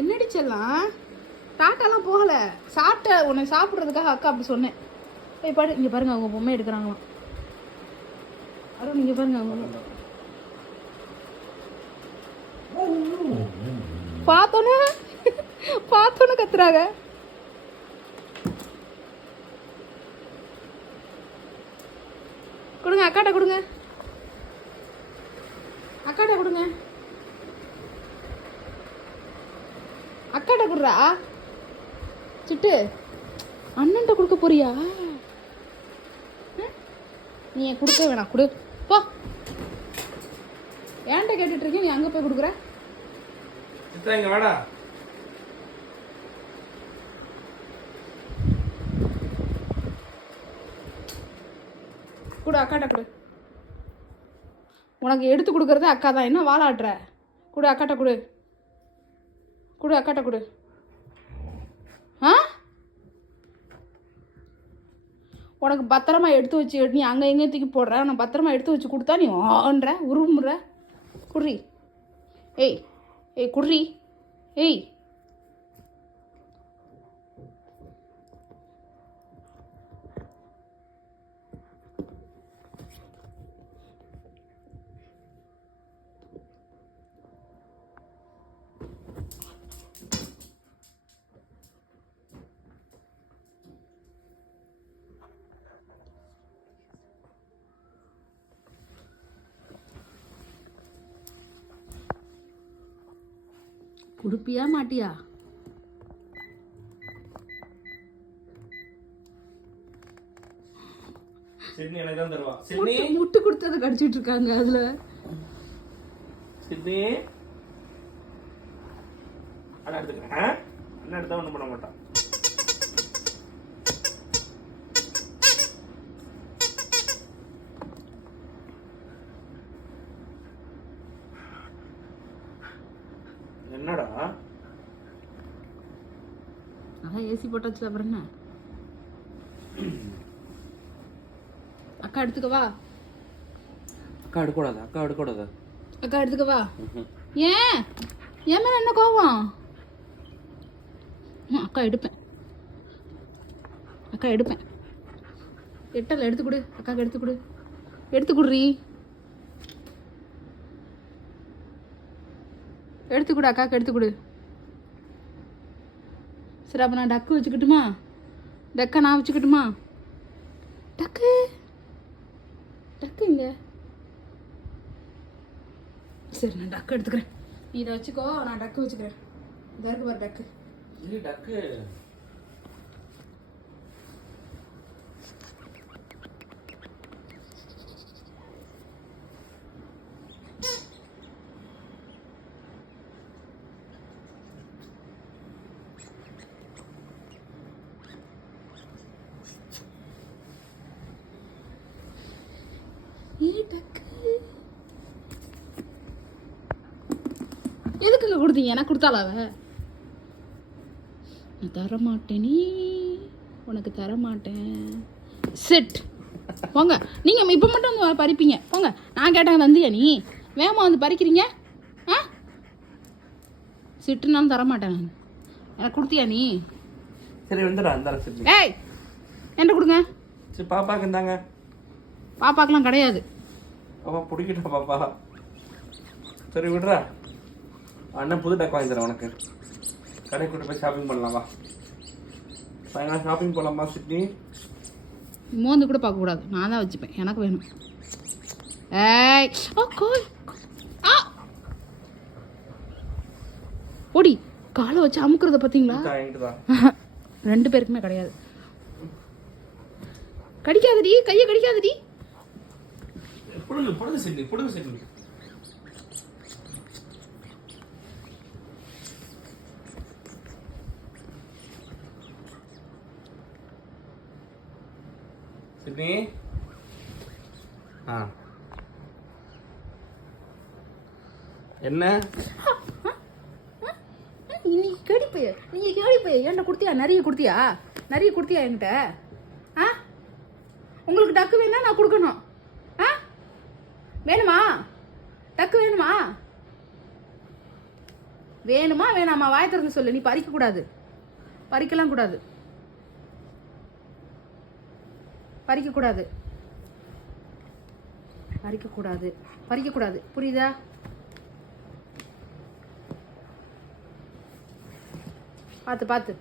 என்னடி செல்லாம் டாட்டாலாம் போகலை, சாப்பிட்ட உன்னை சாப்பிட்றதுக்காக அக்கா அப்படி சொன்னேன். போய் பாடு. இங்கே பாருங்க அவங்க பொம்மை எடுக்கிறாங்களாம். அருண் இங்கே பாருங்க அவங்க பார்த்தோன்னே கத்துறாங்க. கொடுங்க அக்காட்ட கொடுங்க, அக்காட்ட கொடுங்க, அக்காட்ட கொடுறா. சிட்டு அண்ணன்ட்ட கொடுக்க போறியா? நீ கொடுக்க வேணாம், கொடு போ. ஏன்ட்ட கேட்டுட்டு இருக்கேன், நீ அங்க போய் கொடுக்குற. இங்க வாடா. கொடு அக்காட்ட கொடு. உனக்கு எடுத்து கொடுக்கறது அக்கா தான், என்ன வாழாடுற? கொடு அக்காட்ட கொடு, கொடு அக்காட்ட கொடு. ஆ உனக்கு பத்திரமா எடுத்து வச்சு நீ அங்கே எங்கேயும் தூக்கி போடுற, நான் பத்திரமா எடுத்து வச்சு கொடுத்தா நீ ஆன்ற உருமுற. குர்ரி ஏய் ஏய் குர்ரி ஏய். கொடுப்பியா மாட்டியா? சிட்னி எனக்கு தான் தருவா. சிட்னி முட்டு கொடுத்தத கடிச்சிட்டு இருக்காங்க அதுல. சிட்னி அண்ணா எடுத்துக்கிறேன். அண்ணா எடுத்தா ஒன்றும் பண்ண மாட்டான். என்னடா அதான் ஏசி போட்டாச்சு. அப்புறம் என்ன? அக்கா எடுத்துக்கவா? அக்கா எடுக்கூடாது, அக்கா எடுக்கூடாது. அக்கா எடுத்துக்கவா? ஏன் ஏன் மேல என்ன கோவம்? அக்கா எடுப்பேன், அக்கா எடுப்பேன். எட்டல எடுத்து கொடு, அக்காவுக்கு எடுத்து கொடு, எடுத்து குடுறி, எடுத்து கொடு அக்காவுக்கு எடுத்து கொடு. சரி அப்போ நான் டக்கு வச்சுக்கிட்டுமா? டக்கை நான் வச்சுக்கிட்டுமா? டக்கு டக்கு இங்க. சரி நான் டக்கு எடுத்துக்கிறேன், நீ இதை வச்சுக்கோ, நான் டக்கு வச்சுக்கிறேன். இதாக இருக்கு பாரு டக்கு. இது டக்கு எதுக்குங்க கொடுத்தீங்க? எனக்கு கொடுத்தால அவ? நான் தரமாட்டேன், நீ உனக்கு தரமாட்டேன். செட் போங்க நீங்கள். இப்போ மட்டும் வந்து பறிப்பீங்க போங்க. நான் கேட்டாங்க தந்தியா நீ? வேகமாக வந்து பறிக்கிறீங்க. ஆ சிட்டுனாலும் தரமாட்டேன் நான். எனக்கு கொடுத்தியா நீ? சரி வந்துடா அந்த சிட்னி. ஏய் என்கிட்ட கொடுங்க. சரி பாப்பாக்கு இருந்தாங்க. பாப்பாக்கெலாம் கிடையாது. பாப்பா பிடிக்கிட்டா பாப்பா. சரி விடுறா, அண்ணன் புது டக் வாங்கி தரேன் உனக்கு. கடை கூட்டு போய் ஷாப்பிங் பண்ணலாமா? சாயங்காலம் ஷாப்பிங் போகலாமா சிட்னி? மோந்து கூட பார்க்கக்கூடாது, நான் தான் வச்சுப்பேன், எனக்கு வேணும். ஏய் ஓ கோல் ஆ ஓடி காலை வச்சு அமுக்குறத பார்த்தீங்களா? ரெண்டு பேருக்குமே கிடையாது. கடிக்காதடி, கையை கடிக்காதடி. புடுங்க புடுங்க சிட்னி, புடுங்க சிட்னி. சிட்னி ஆ என்ன நீ கேடிப்பைய, நீங்க கேடிப்பைய ஏன்டா கொடுத்தியா? நிறைய கொடுத்தியா? நிறைய கொடுத்தியா என்கிட்ட? ஆ உங்களுக்கு டக்கு வேணா நான் கொடுக்கணும். ஆ வேணுமா? டக்கு வேணுமா? வேணுமா வேணாமா வாய் திறந்து சொல்லு. நீ பறிக்கக்கூடாது, பறிக்கலாம் கூடாது, பறிக்கக்கூடாது, பறிக்கக்கூடாது, பறிக்கக்கூடாது, புரியுதா? பார்த்து பார்த்து